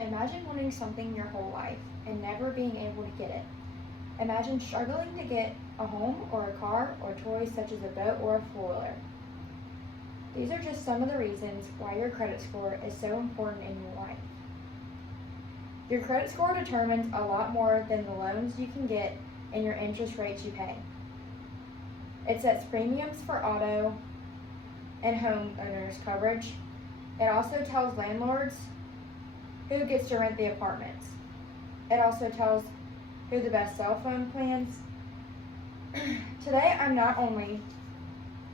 Imagine wanting something your whole life and never being able to get it. Imagine struggling to get a home or a car or toys such as a boat or a four-wheeler. These are just some of the reasons why your credit score is so important in your life. Your credit score determines a lot more than the loans you can get and your interest rates you pay. It sets premiums for auto and homeowners coverage. It also tells landlords who gets to rent the apartments. It also tells who the best cell phone plans. Today, I'm not only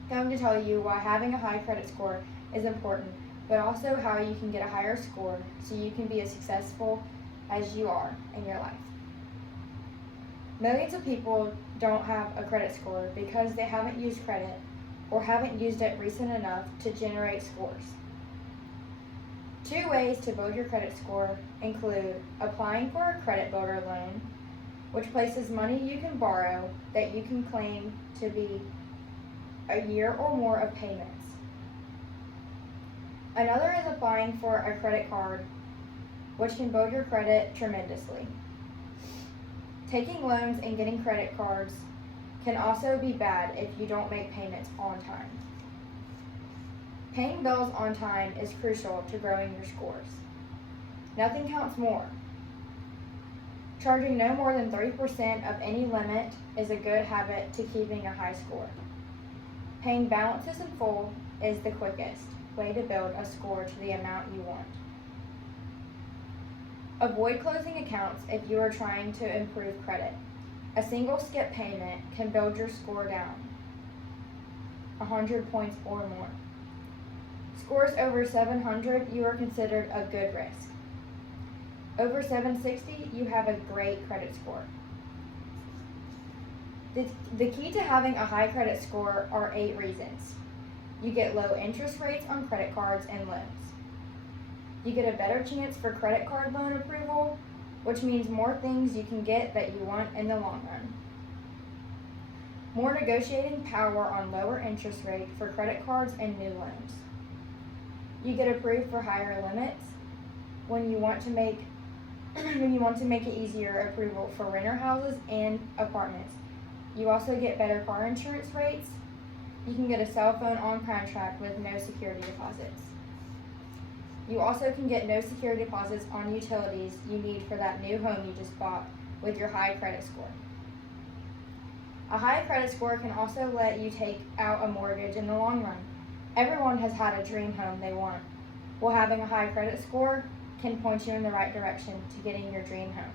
going to tell you why having a high credit score is important, but also how you can get a higher score so you can be as successful as you are in your life. Millions of people don't have a credit score because they haven't used credit or haven't used it recent enough to generate scores. 2 ways to build your credit score include applying for a credit builder loan, which places money you can borrow that you can claim to be a year or more of payments. Another is applying for a credit card, which can build your credit tremendously. Taking loans and getting credit cards can also be bad if you don't make payments on time. Paying bills on time is crucial to growing your scores. Nothing counts more. Charging no more than 30% of any limit is a good habit to keeping a high score. Paying balances in full is the quickest way to build a score to the amount you want. Avoid closing accounts if you are trying to improve credit. A single skip payment can build your score down 100 points or more. Scores over 700, you are considered a good risk. Over 760, you have a great credit score. The key to having a high credit score are 8 reasons. You get low interest rates on credit cards and loans. You get a better chance for credit card loan approval, which means more things you can get that you want in the long run. More negotiating power on lower interest rate for credit cards and new loans. You get approved for higher limits when you want to make it easier approval for renter houses and apartments. You also get better car insurance rates. You can get a cell phone on contract with no security deposits. You also can get no security deposits on utilities you need for that new home you just bought with your high credit score. A high credit score can also let you take out a mortgage in the long run. Everyone has had a dream home they want. Well, having a high credit score can point you in the right direction to getting your dream home,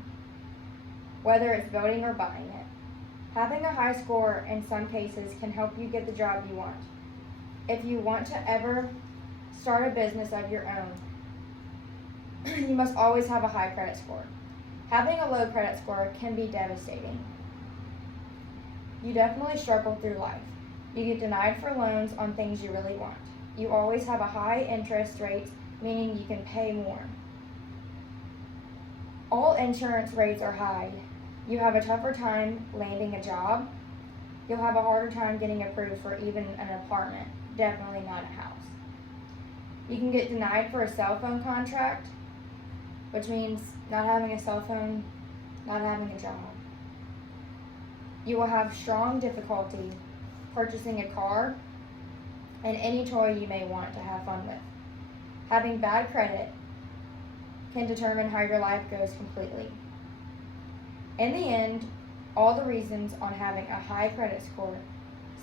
whether it's building or buying it. Having a high score in some cases can help you get the job you want. If you want to ever start a business of your own, you must always have a high credit score. Having a low credit score can be devastating. You definitely struggle through life. You get denied for loans on things you really want. You always have a high interest rate, meaning you can pay more. All insurance rates are high. You have a tougher time landing a job. You'll have a harder time getting approved for even an apartment, definitely not a house. You can get denied for a cell phone contract, which means not having a cell phone, not having a job. You will have strong difficulty purchasing a car and any toy you may want to have fun with. Having bad credit can determine how your life goes completely. In the end, all the reasons on having a high credit score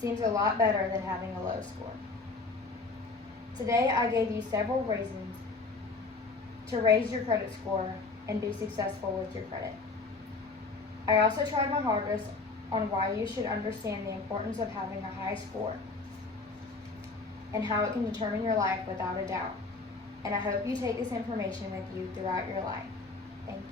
seems a lot better than having a low score. Today, I gave you several reasons to raise your credit score and be successful with your credit. I also tried my hardest on why you should understand the importance of having a high score and how it can determine your life without a doubt. And I hope you take this information with you throughout your life. Thank you.